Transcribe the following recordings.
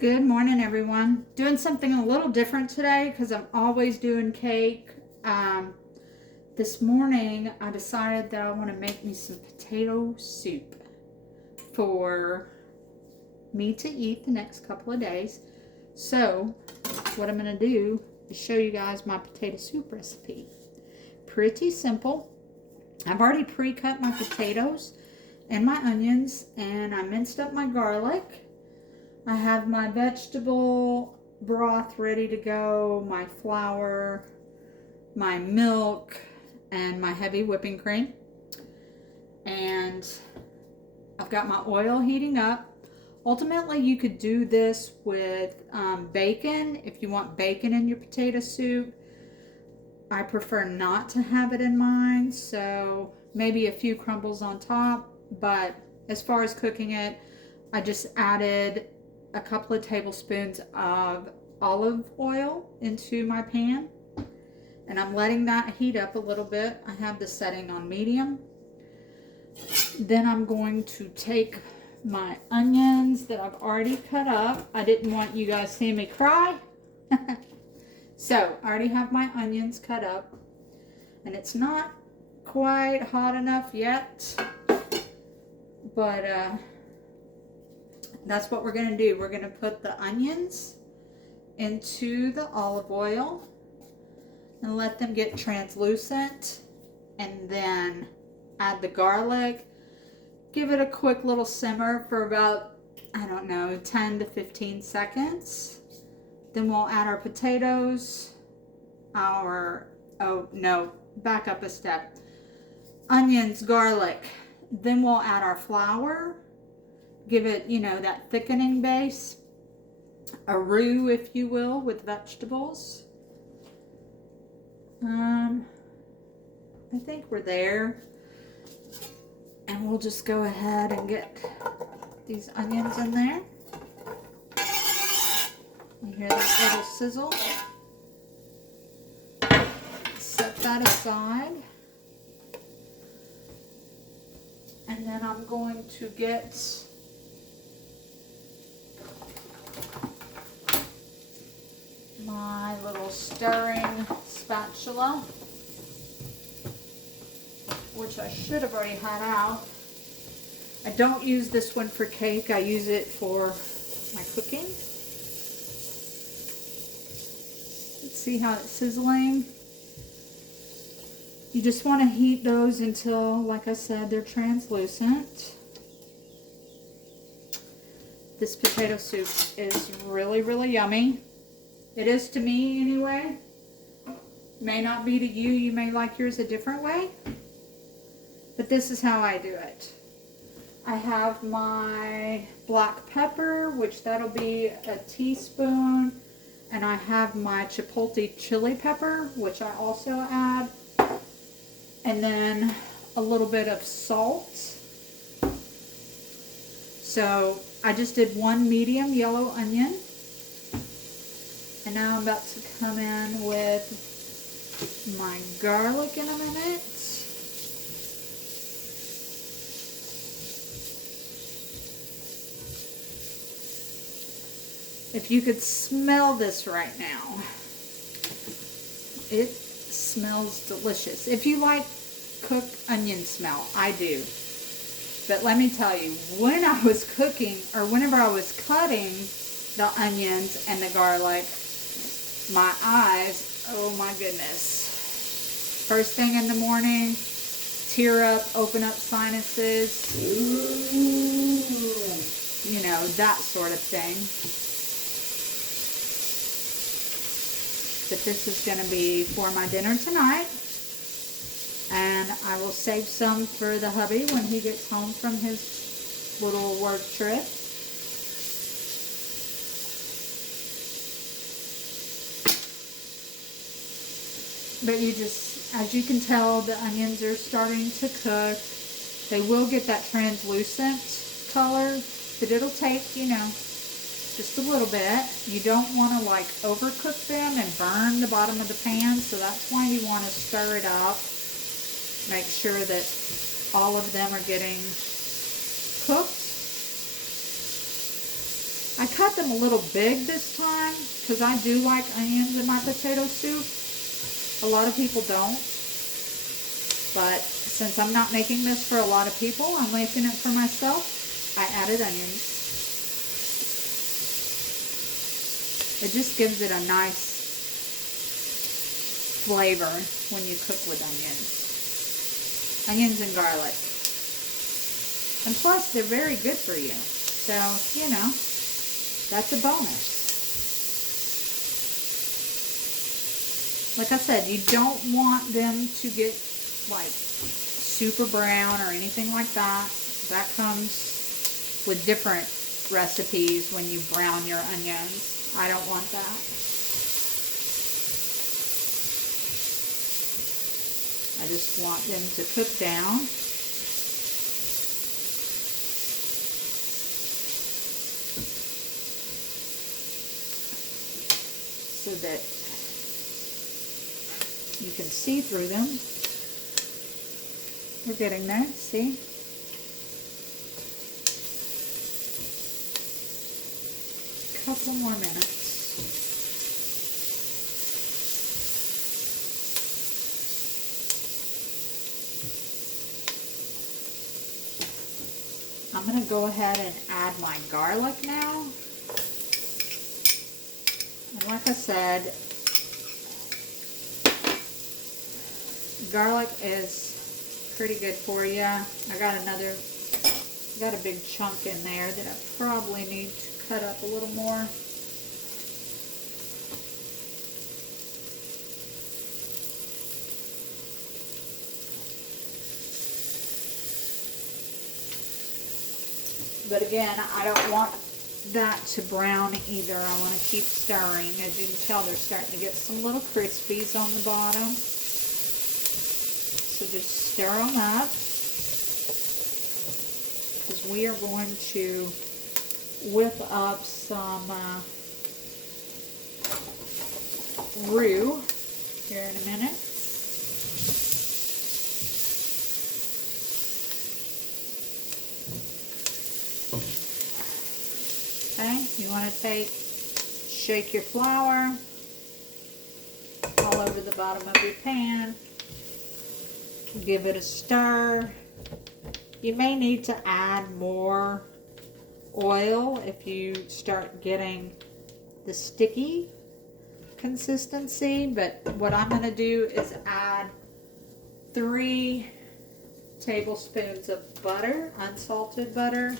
Good morning, everyone. Doing something a little different today because I'm always doing cake. Um, this morning, I decided that I want to make me some potato soup for me to eat the next couple of days. So, what I'm going to do is show you guys my potato soup recipe. Pretty simple. I've already pre-cut my potatoes and my onions, and I minced up my garlic. I have my vegetable broth ready to go, my flour, my milk, and my heavy whipping cream. And I've got my oil heating up. Ultimately, you could do this with bacon if you want bacon in your potato soup. I prefer not to have it in mine, so maybe a few crumbles on top. But as far as cooking it, I just added a couple of tablespoons of olive oil into my pan, and I'm letting that heat up a little bit. I have the setting on medium. Then I'm going to take my onions that I've already cut up. I didn't want you guys seeing me cry. So I already have my onions cut up, and it's not quite hot enough yet, but that's what we're going to do. We're going to put the onions into the olive oil and let them get translucent, and then add the garlic. Give it a quick little simmer for about, I don't know, 10 to 15 seconds. Then we'll add our potatoes, back up a step. Onions, garlic. Then we'll add our flour. Give it, that thickening base. A roux, if you will, with vegetables. I think we're there. And we'll just go ahead and get these onions in there. You hear that little sizzle? Set that aside. And then I'm going to get my little stirring spatula, which I should have already had out. I don't use this one for cake. I use it for my cooking. Let's see how it's sizzling. You just want to heat those until, like I said, they're translucent. This potato soup is really, really yummy. It is to me anyway. May not be to you. You may like yours a different way. But this is how I do it. I have my black pepper, which that'll be a teaspoon. And I have my chipotle chili pepper, which I also add. And then a little bit of salt. So I just did one medium yellow onion. And now I'm about to come in with my garlic in a minute. If you could smell this right now, it smells delicious. If you like cooked onion smell, I do. But let me tell you, when I was cooking, or whenever I was cutting the onions and the garlic, my eyes, oh my goodness. First thing in the morning, tear up, open up sinuses, that sort of thing. But this is going to be for my dinner tonight. And I will save some for the hubby when he gets home from his little work trip. But as you can tell, the onions are starting to cook. They will get that translucent color, but it'll take, just a little bit. You don't want to overcook them and burn the bottom of the pan, so that's why you want to stir it up. Make sure that all of them are getting cooked. I cut them a little big this time because I do like onions in my potato soup. A lot of people don't. But since I'm not making this for a lot of people, I'm making it for myself, I added onions. It just gives it a nice flavor when you cook with onions. Onions and garlic. And plus, they're very good for you. So, you know, that's a bonus. Like I said, you don't want them to get like super brown or anything like that. That comes with different recipes when you brown your onions. I don't want that. I just want them to cook down. So that you can see through them. We're getting there, see? Couple more minutes. I'm going to go ahead and add my garlic now. And like I said, garlic is pretty good for you. I got a big chunk in there that I probably need to cut up a little more. But again, I don't want that to brown either. I want to keep stirring. As you can tell, they're starting to get some little crispies on the bottom. So just stir them up, because we are going to whip up some roux here in a minute. Okay, you want to shake your flour all over the bottom of your pan. Give it a stir. You may need to add more oil if you start getting the sticky consistency, but what I'm going to do is add 3 tablespoons of butter, unsalted butter,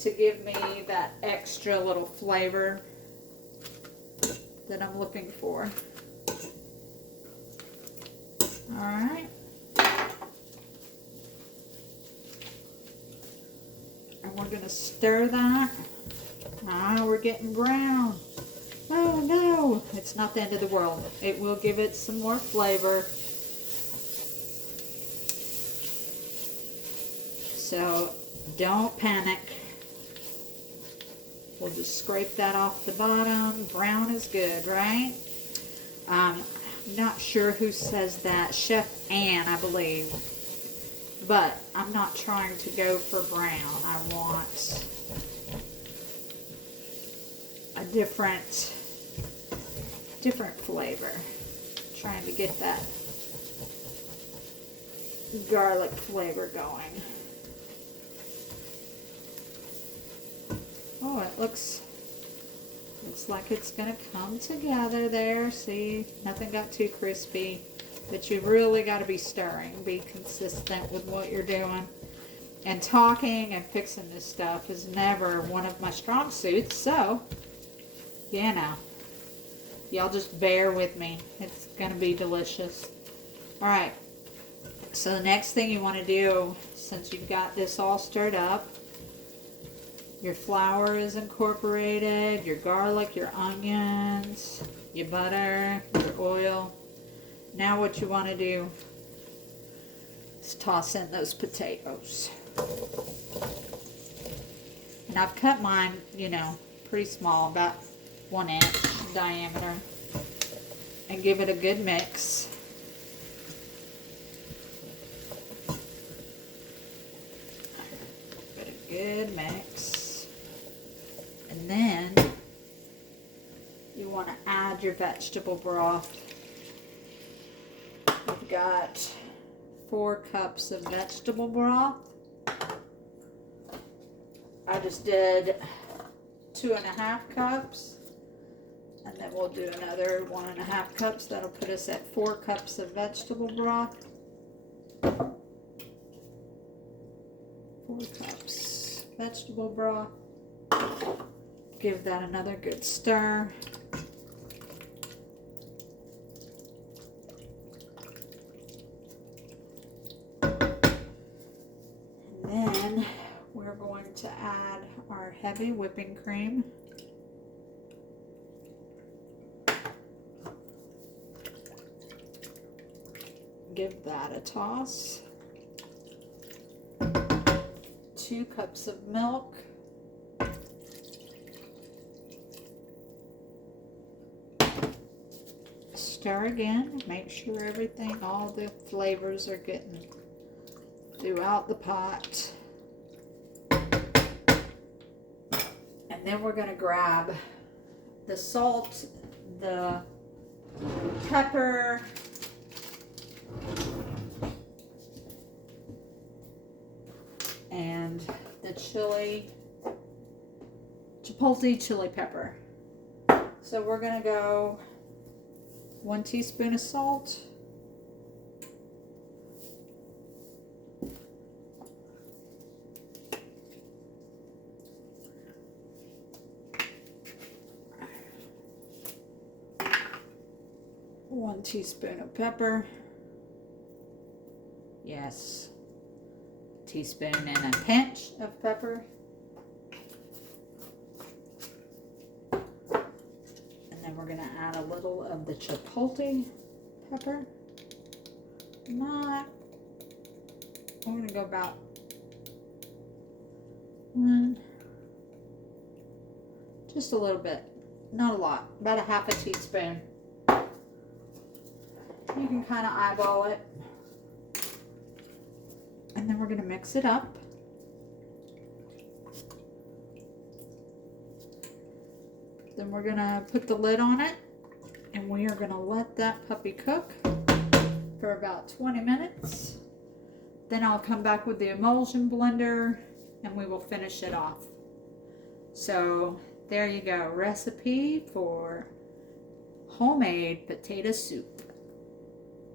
to give me that extra little flavor that I'm looking for. Alright. And we're going to stir that. Ah, we're getting brown. Oh no, it's not the end of the world. It will give it some more flavor. So don't panic. We'll just scrape that off the bottom. Brown is good, right? I'm not sure who says that. Chef Ann, I believe. But I'm not trying to go for brown. I want a different flavor. Trying to get that garlic flavor going. Oh, it looks like it's gonna come together there. See, nothing got too crispy, but you really got to be stirring. Be consistent with what you're doing. And talking and fixing this stuff is never one of my strong suits, so you know, y'all just bear with me. It's gonna be delicious. All right. So the next thing you want to do, since you've got this all stirred up, your flour is incorporated, your garlic, your onions, your butter, your oil. Now what you want to do is toss in those potatoes. And I've cut mine, you know, pretty small, about 1 inch diameter. And give it a good mix. Give it a good mix. And then you want to add your vegetable broth. I've got 4 cups of vegetable broth. I just did 2.5 cups. And then we'll do another 1.5 cups. That'll put us at 4 cups of vegetable broth. 4 cups vegetable broth. Give that another good stir. And then we're going to add our heavy whipping cream. Give that a toss. 2 cups of milk. Stir again. Make sure everything, all the flavors are getting throughout the pot. And then we're going to grab the salt, the pepper, and the chipotle chili pepper. So we're going to go 1 teaspoon of salt, 1 teaspoon of pepper. Yes, teaspoon and a pinch of pepper. And then we're going to add a little of the chipotle pepper. We're going to go about 1, just a little bit, not a lot, about a 1/2 teaspoon. You can kind of eyeball it. And then we're going to mix it up. Then we're going to put the lid on it, and we are going to let that puppy cook for about 20 minutes. Then I'll come back with the emulsion blender and we will finish it off. So there you go, recipe for homemade potato soup.